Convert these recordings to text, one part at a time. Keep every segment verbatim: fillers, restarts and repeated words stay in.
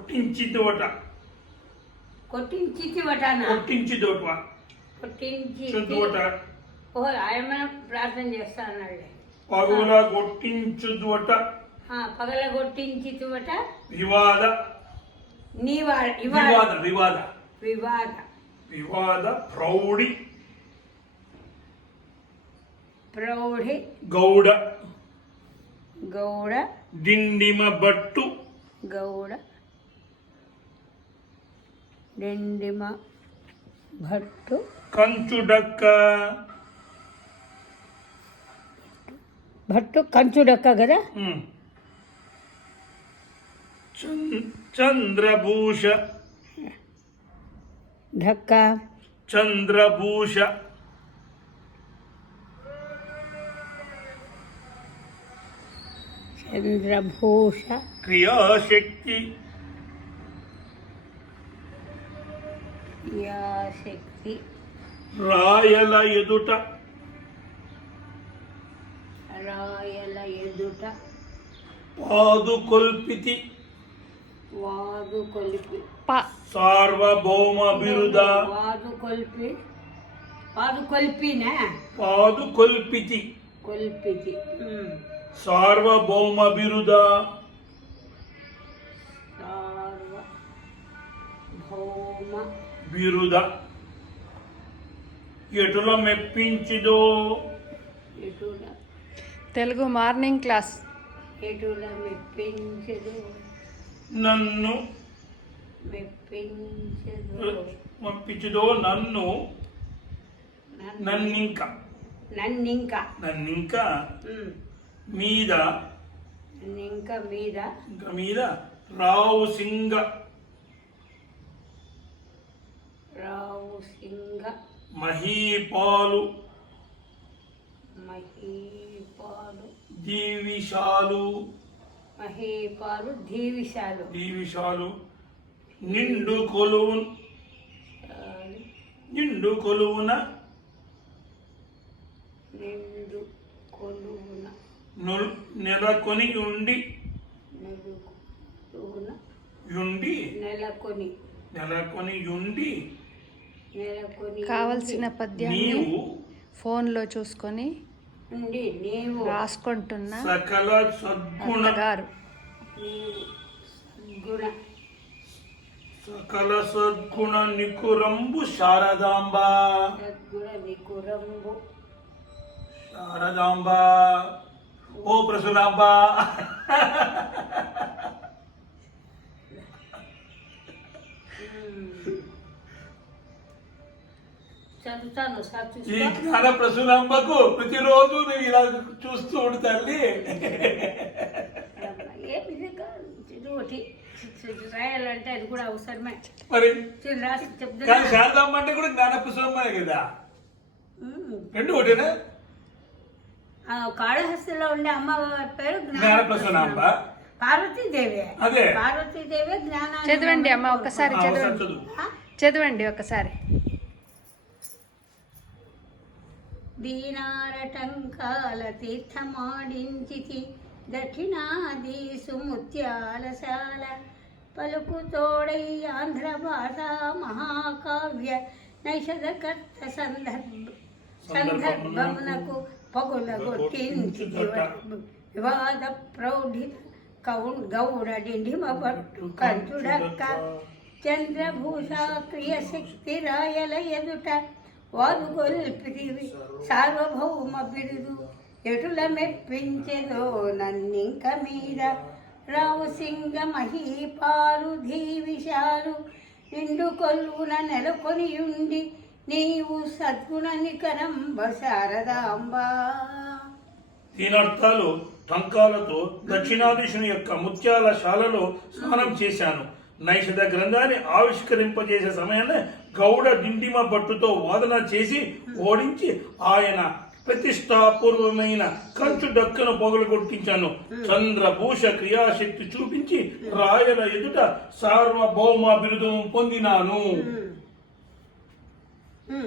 కొట్టించిదోట కొట్టించివటానా కొట్టించిదోట కొట్టించి చుద్దోట ఓ ఆయన ప్రార్థన చేస్తా అన్నాడులే. పగుల కొట్టించుదోట పగల కొట్టించివట వివాద నీవాడ వివాద వివాద వివాద వివాద ప్రౌఢి ప్రౌఢి గౌడ గౌడ డిండిమ బట్టు గౌడ డిండిమ భట్టు కంచుడక్క భట్టు కంచుడక్క కదా. చంద్రభూష ఢక్క చంద్రభూష చంద్రభూష క్రియాశక్తి క్రియాశక్తి రాయల ఎదుట రాయల ఎదుట పాదుకొల్పితి వాదు కొలిపి సార్వభౌమ బిరుద వాదు కొలిపి వాదు కొలిపినా పాదుకొల్పితి కొలిపితి సార్వభౌమ బిరుద సార్వభౌమ బిరుద ఎటుల మెప్పించిదో ఎటుల తెలుగు మార్నింగ్ క్లాస్ ఎటుల మెప్పించదు నన్ను మెప్పించదు మెప్పించిదో నన్ను నన్నింక నన్నింక నన్నింక మీద నన్నింక మీద ఇంకా మీద రావు సింగ రావు సింగ మహీపాలు మహీపాలు దీవిశాలు మహీపాలు దీవిశాలు దీవిశాలు నిండు కొలువు నిండు కొలువున నిండు కొలువున నెలకొని ఉండి నెలకొన ఉండి నెలకొని నెలకొని ఉండి నెలకొని కావలసిన పద్యాన్ని నీవు ఫోన్లో చూసుకొని ఉండి నీవు రాసుకుంటున్న సకల సద్గుణ గారు గుణ సకల సద్గుణ నికురంబు శారదాంబ సద్గుణ నికురంబు శారదాంబ ఓ ప్రసులాంబ చదువుతాను ఈ జ్ఞాన ప్రసులాంబకు ప్రతిరోజు నువ్వు ఇలా చూస్తూ ఉండు తల్లి. ఒకటి రాయాలంటే అది కూడా అవసరమే. మరి రాసి చెప్తా. కానీ శారదాంబ అంటే కూడా జ్ఞాన ప్రసులాంబే కదా, రెండు ఒకటేనా? కాళహస్తిలో ఉండే అమ్మవారి పేరు జ్ఞాన ప్రసులాంబ, పార్వతీదేవి. అదే పార్వతీదేవి జ్ఞాన. చదవండి అమ్మ ఒకసారి, చదవండి చదవండి ఒకసారి. దీనారటంకాల తీర్థమాడించితి దక్షిణాది సుముత్యాలశాల పలుకు తోడై ఆంధ్ర భాష మహాకావ్య నైషధకర్త సందర్భ సందర్భమునకు పగులగొట్టించి వివాద ప్రౌఢిత కౌన్ గౌడ డిండిమ పట్టు కంచుడక్క చంద్రభూష క్రియశక్తి రాయల ఎదుట వాదుగొల్పిరివి సార్వభౌమ బిరుదు ఎటుల మెప్పించెదో నన్నింక మీద రావు సింగ మహీపాలు ధీవిశాలు నిండు కొల్వున నెలకొని ఉండి నీవు సద్గుణ నికరంబ శారదాంబ. దీనర్థాలు టంకాలతో దక్షిణాదిశుని యొక్క ముత్యాల శాలలో స్నానం చేశాను. నైషధ గ్రంథాన్ని ఆవిష్కరింపజేసే సమయాన్ని గౌడ డిండిమ భట్టుతో వాదన చేసి ఓడించి ఆయన ప్రతిష్టాపూర్వమైన కంచు డక్కను పొగలు కొట్టించాను. చంద్రభూష క్రియాశక్తి చూపించి రాయల ఎదుట సార్వభౌమ బిరుదు పొందినాను.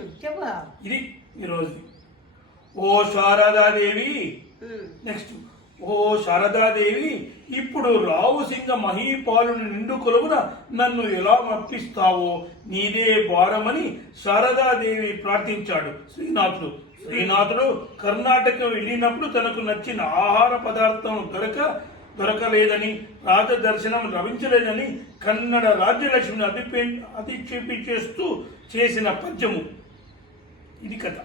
ఇది ఈరోజు. ఓ శారదాదేవి. నెక్స్ట్ ఓ శారదాదేవి, ఇప్పుడు రావుసింగ మహీపాలుని నిండు కొలువున నన్ను ఎలా మప్పిస్తావో నీదే భారమని శారదాదేవి ప్రార్థించాడు శ్రీనాథుడు. శ్రీనాథుడు కర్ణాటక వెళ్ళినప్పుడు తనకు నచ్చిన ఆహార పదార్థం దొరక దొరకలేదని, రాజదర్శనం లభించలేదని కన్నడ రాజ్యలక్ష్మిని అధిపే అధిక్షేపి చేస్తూ చేసిన పద్యము ఇది కథ.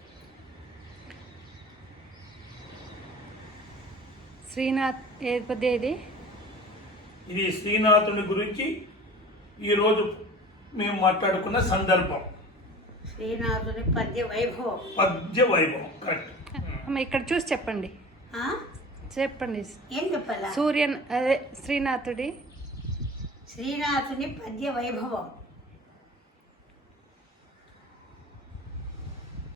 శ్రీనాథ్ ఏ పద్య ఇది? ఇది శ్రీనాథుని గురించి ఈరోజు మేము మాట్లాడుకున్న సందర్భం. శ్రీనాథుని పద్య వైభవం. పద్య వైభవం కరెక్ట్. అమ్మ ఇక్కడ చూసి చెప్పండి ఆ? చెప్పండి. ఏం చెప్పాలా? సూర్యన్ అదే శ్రీనాథుడి శ్రీనాథుని పద్య వైభవం.